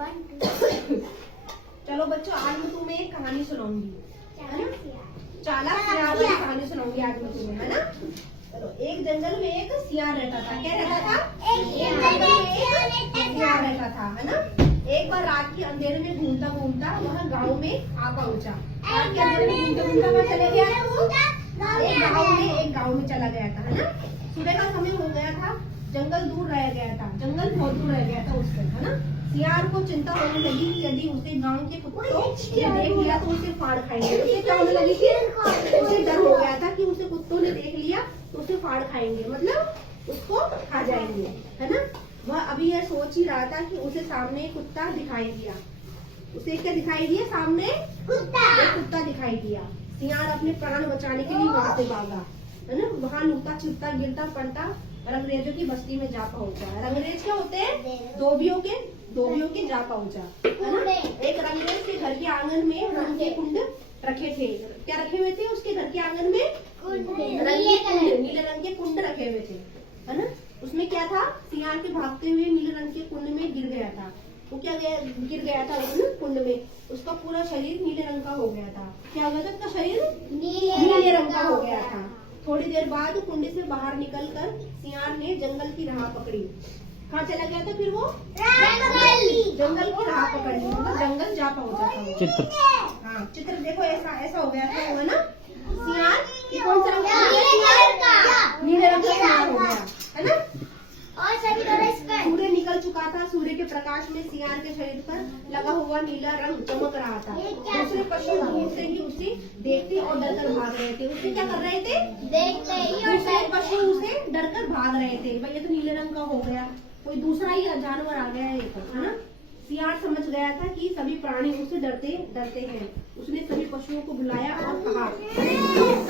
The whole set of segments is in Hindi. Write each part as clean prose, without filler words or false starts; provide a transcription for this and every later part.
चलो बच्चों, आज मैं तुम्हें एक कहानी सुनाऊंगी, है ना। चालाक सियार की कहानी सुनाऊंगी आज मैं तुम्हें, है ना। चलो, एक जंगल में एक सियार रहता था। क्या रहता था? एक सियार रहता था, है ना। एक बार रात के अंधेरे में घूमता घूमता वह गांव में आ पहुंचा। रात के अंधेरे में घूमता घूमता वह चले गया है वो एक गाँव में चला गया था, है ना। सुबह का समय हो गया था, जंगल दूर रह गया था, जंगल बहुत दूर रह गया था उससे, है ना। सियार को चिंता होने लगी कि यदि उसे गांव के कुत्तों ने देख लिया तो उसे फाड़ खाएंगे। उसे क्या होने लगी थी? उसे डर हो गया था कि उसे कुत्तों ने देख लिया तो उसे फाड़ खाएंगे, मतलब उसको खा जाएंगे, है ना। वह अभी यह सोच ही रहा था कि उसे सामने एक कुत्ता दिखाई दिया। उसे क्या दिखाई दिया? सामने एक कुत्ता दिखाई दिया। सियार अपने प्राण बचाने के लिए वहां से भागा, है ना। वहां लूटा छिपता गिरता पड़ता रंगरेजों की बस्ती में जा पहुंचा। रंगरेज क्या होते हैं? धोबियों के जा पहुंचा, है ना। एक रंगरेज के घर के आंगन में रंग के कुंड रखे थे। क्या रखे हुए थे उसके घर के आंगन में? नीले रंग के कुंड रखे हुए थे, है ना। उसमें क्या था? सियार के भागते हुए नीले रंग के कुंड में गिर गया था। वो क्या गिर गया था उस कुंड में? उसका पूरा शरीर नीले रंग का हो गया था। क्या हो गया था? उसका शरीर नीले रंग का हो गया था। थोड़ी देर बाद कुंड से बाहर निकलकर सियार ने जंगल की राह पकड़ी। कहाँ चला गया था फिर वो? जंगल की राह पकड़ ली, मतलब जंगल जा पहुंचा था वो। चित्र, हाँ चित्र देखो, ऐसा हो गया था वो, है ना। सियार कौन सा रंग का? नीले रंग का सियार हो गया, है ना। सूर्य निकल चुका था। सूर्य के प्रकाश में सियार के शरीर पर लगा हुआ नीला रंग चमक रहा था। दूसरे पशु दूर से ही उसे देखते और डरकर भाग रहे थे। उसे क्या कर रहे थे? दूसरे पशु उसे डरकर भाग रहे थे। भाई ये तो नीले रंग का हो गया, कोई दूसरा ही जानवर आ गया है, है ना। सियार समझ गया था कि सभी प्राणी उससे डरते हैं। उसने सभी पशुओं को बुलाया और कहा,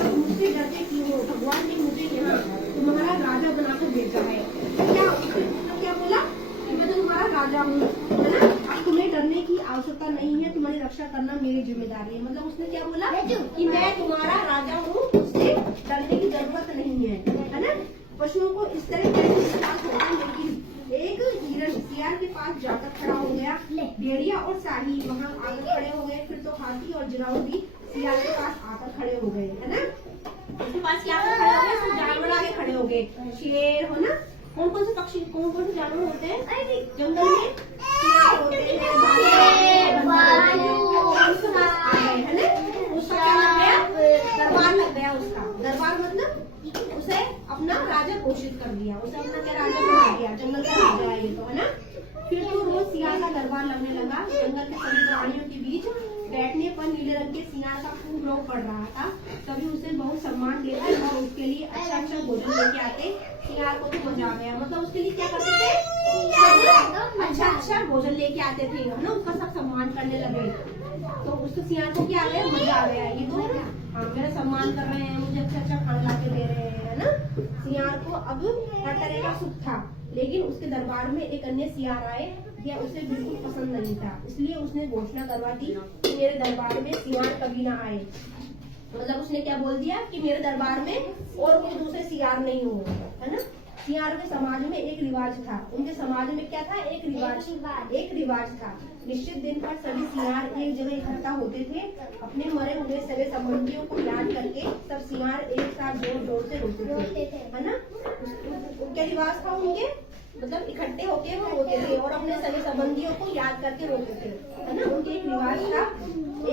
मुझसे डरते क्यों हो? भगवान ने मुझे यहाँ तुम्हारा राजा बनाकर भेजा है। क्या बोला? मैं तो तुम्हारा राजा हूँ, है ना। अब तुम्हें डरने की आवश्यकता नहीं है, तुम्हारी रक्षा करना मेरी जिम्मेदारी है। मतलब उसने क्या बोला कि मैं तुम्हारा राजा हूँ, उससे डरने की जरूरत नहीं है ना। पशुओं को इस तरह लेकिन एक हिरण सियार के पास जाकर खड़ा हो गया। भेड़िया और शाही वहाँ आकर खड़े हो गए। फिर तो हाथी और जिराफ भी सियार के पास आकर खड़े हो गए, है ना। उसके पास क्या आकर खड़े हो गए? सब जानवर आके खड़े हो गए। शेर, है ना। कौन कौन से पक्षी, कौन कौन से जानवर होते हैं जंगल में? सियार होते हैं, है ना। उसका क्या लग गया? दरबार लग गया उसका। दरबार मतलब उसे अपना राजा घोषित कर दिया, उसे अपना क्या राजा बना दिया, जंगल का राजा है ये तो, है ना। फिर तो रोज सियार का दरबार लगने लगा। जंगल के सभी प्राणियों के बीच बैठने पर नीले रंग के सियार का खूब रौब पड़ रहा था। सभी उसे बहुत सम्मान देते और उसके लिए अच्छा भोजन लेके आते। सियार को तो मजा आ गया, मतलब उसके लिए क्या करते थे? अच्छा भोजन लेके आते थे, है ना। उसका सब सम्मान करने लगे। तो उसको सियार को क्या आ गया? मजा आ गया। ये तो हाँ, मेरा सम्मान कर रहे हैं, मुझे अच्छा खाना ला के दे रहे हैं, है ना। सियार को अब हर तरह का सुख था, लेकिन उसके दरबार में एक अन्य सियार आए। यह उसे बिल्कुल पसंद नहीं था, इसलिए उसने घोषणा करवा दी कि मेरे दरबार में सियार कभी ना आए। मतलब उसने क्या बोल दिया कि मेरे दरबार में और कोई दूसरे सियार नहीं होंगे, है ना। सियार के समाज में एक रिवाज था। उनके समाज में क्या था? एक रिवाज था। निश्चित दिन पर सभी सियार एक जगह इकट्ठा होते थे। अपने मरे हुए सगे संबंधियों को याद करके सब सियार एक साथ जोर जोर से रोते थे, है ना। क्या रिवाज था उनके? मतलब इकट्ठे होके वो रोते थे और अपने सगे संबंधियों को याद करके रोते थे, है ना। उनके एक रिवाज था।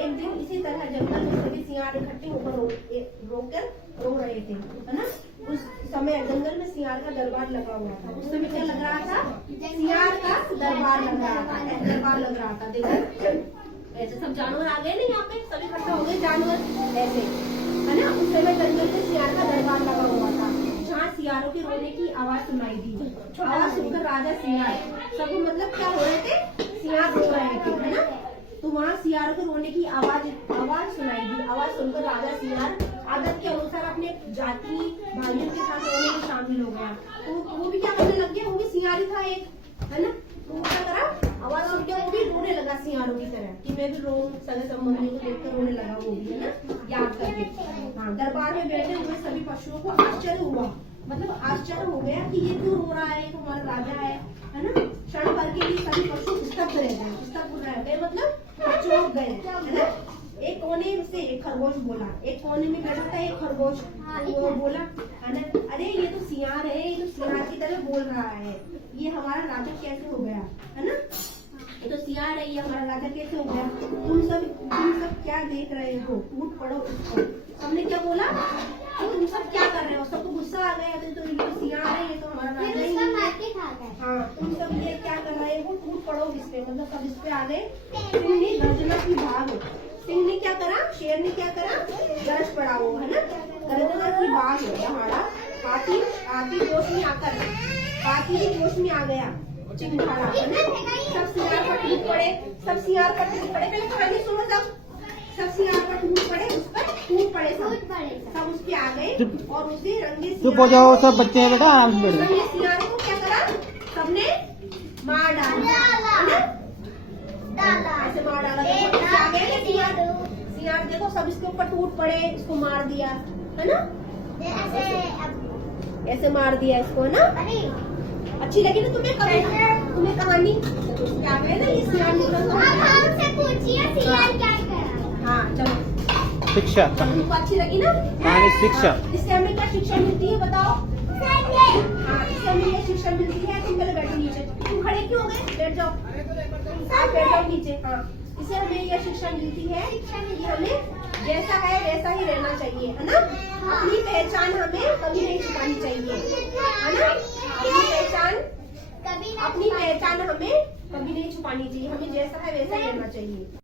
एक दिन इसी तरह जंगल में सभी सियार इकट्ठे होकर रो रहे थे, है ना। उस समय जंगल में सियार का दरबार लगा हुआ था। उस समय क्या लग रहा था? सियार का दरबार लग रहा था। देखो ऐसे सब जानवर आ गए ना, यहाँ पे सभी इकट्ठा हो गए जानवर ऐसे, है ना। उस समय जंगल में सियार का दरबार लगा हुआ था, जहाँ सियारों के रोने की आवाज सुनाई दी। आवाज सुनकर राजा सियार सब मतलब क्या हो रहे थे? सियार रो रहे थे, है ना। तो वहाँ सियारों के रोने की आवाज सुनाई दी। आवाज सुनकर राजा सियार आदत के अनुसार अपने जाति भाइयों के साथ रोने में शामिल हो गया। तो वो भी क्या करने लग गया? वो भी सियार ही था एक, है ना। तो वो क्या करा? आवाज सुन के वो भी रोने लगा सियारों की तरह कि मैं भी रो, सगे संबंधियों को देखकर रोने लगा वो भी, है ना, याद करके। हाँ, दरबार में बैठे हुए सभी पशुओं को आश्चर्य हुआ मतलब आश्चर्य हो गया कि ये क्यों हो रहा है, ये तो हमारा राजा है ना। क्षण भर के लिए सभी पशु स्तब्ध रह गए, स्तब्ध रह गए मतलब चौंक गए, है ना। एक कोने से एक खरगोश बोला, एक कोने में बैठा था एक खरगोश, वो बोला, है ना, अरे ये तो सियार है, ये तो सियार की तरह बोल रहा है, ये हमारा राजा कैसे हो गया, है ना। ये तो सियार है, ये हमारा राजा कैसे हो गया। तुम सब क्या देख रहे हो, टूट पड़ो उसको। सबने क्या बोला कि तुम सब क्या कर रहे हो, सबको गुस्सा आ गया, तो ये तो सियार है, ये तो हमारा राजा ही है। हाँ, तुम सब ये क्या कर रहे हो, टूट पड़ो इस पे, मतलब सब इस पे आ गए। सिंह ने गर्जना की भाग, सिंह ने क्या करा, शेर ने क्या करा, गरज पड़ा वो, है ना। गर्जना की भाग दहाड़ा, हाथी जोश में आकर, हाथी भी जोश में आ गया, चिंगारा, है ना। सब सियार पर टूट पड़े, सब सियार पर टूट पड़े। पहले कहानी सुनो, सब सियार पर टूट पड़े, उस पर टूट पड़े, सब उस पे आ गए और उसे रंगे चुप हो जाओ सब बच्चे हैं बेटा, आराम से बैठो। रंगे सियार को क्या करा, सबने मार डाला, ऐसे मार डाला। आ गया ना सियार, देखो सब इसके ऊपर टूट पड़े, इसको मार दिया, है ना, ऐसे मार दिया इसको, है ना। अच्छी लगी ना तुम्हें कहानी, क्या गए ना ये सियार निकल। पूछिए सियार क्या करा। हाँ चलो, शिक्षा, तुमको अच्छी लगी ना कहानी शिक्षा। इससे हमें क्या शिक्षा मिलती है बताओ। हाँ, इससे हमें ये शिक्षा मिलती है, तुम पहले बैठो नीचे, तुम खड़े क्यों हो गए, बैठ जाओ, आप बैठ जाओ नीचे। हाँ, इससे हमें यह शिक्षा मिलती है कि हमें जैसा है वैसा ही रहना चाहिए, है ना। अपनी पहचान हमें कभी नहीं छुपानी चाहिए, है ना। अपनी पहचान हमें कभी नहीं छुपानी चाहिए, हमें जैसा है वैसा ही रहना चाहिए।